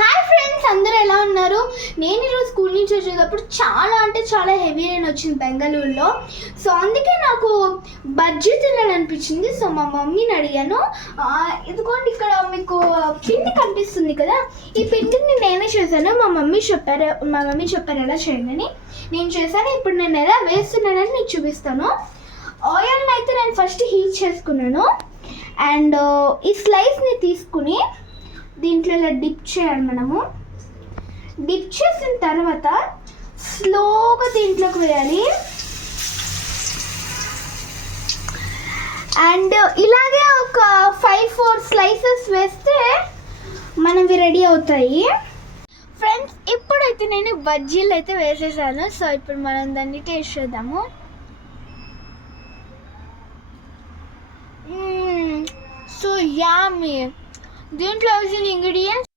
Hi friends, అందరూ ఎలా ఉన్నారు? నేను ఈరోజు స్కూల్ నుంచి వచ్చేటప్పుడు చాలా హెవీ రైన్ వచ్చింది బెంగళూరులో. సో అందుకే నాకు బజ్జీ తినాలనిపించింది. సో మా మమ్మీని అడిగాను, ఇదిగోండి ఇక్కడ మీకు పిండి కనిపిస్తుంది కదా, ఈ పిండిని నేనే చేశాను. మా మమ్మీ చెప్పారు ఎలా చేయండి. నేను చేశాను. ఇప్పుడు నేను ఎలా వేస్తున్నానని నీకు చూపిస్తాను. ఆయిల్ని అయితే నేను ఫస్ట్ హీట్ చేసుకున్నాను. అండ్ ఈ స్లైస్ని తీసుకుని దీంట్లో ఇలా డిప్ చేయాలి. మనము డిప్ చేసిన తర్వాత స్లోగా దీంట్లోకి వేయాలి. అండ్ ఇలాగే ఒక 4 స్లైసెస్ వేస్తే మనవి రెడీ అవుతాయి. ఫ్రెండ్స్, ఇప్పుడైతే నేను బజ్జీలు అయితే వేసేసాను. సో ఇప్పుడు మనం దాన్ని టేస్ట్ చేద్దాము. సో యామీ. దీంట్లో వేసిన ఇంగ్రీడియంట్స్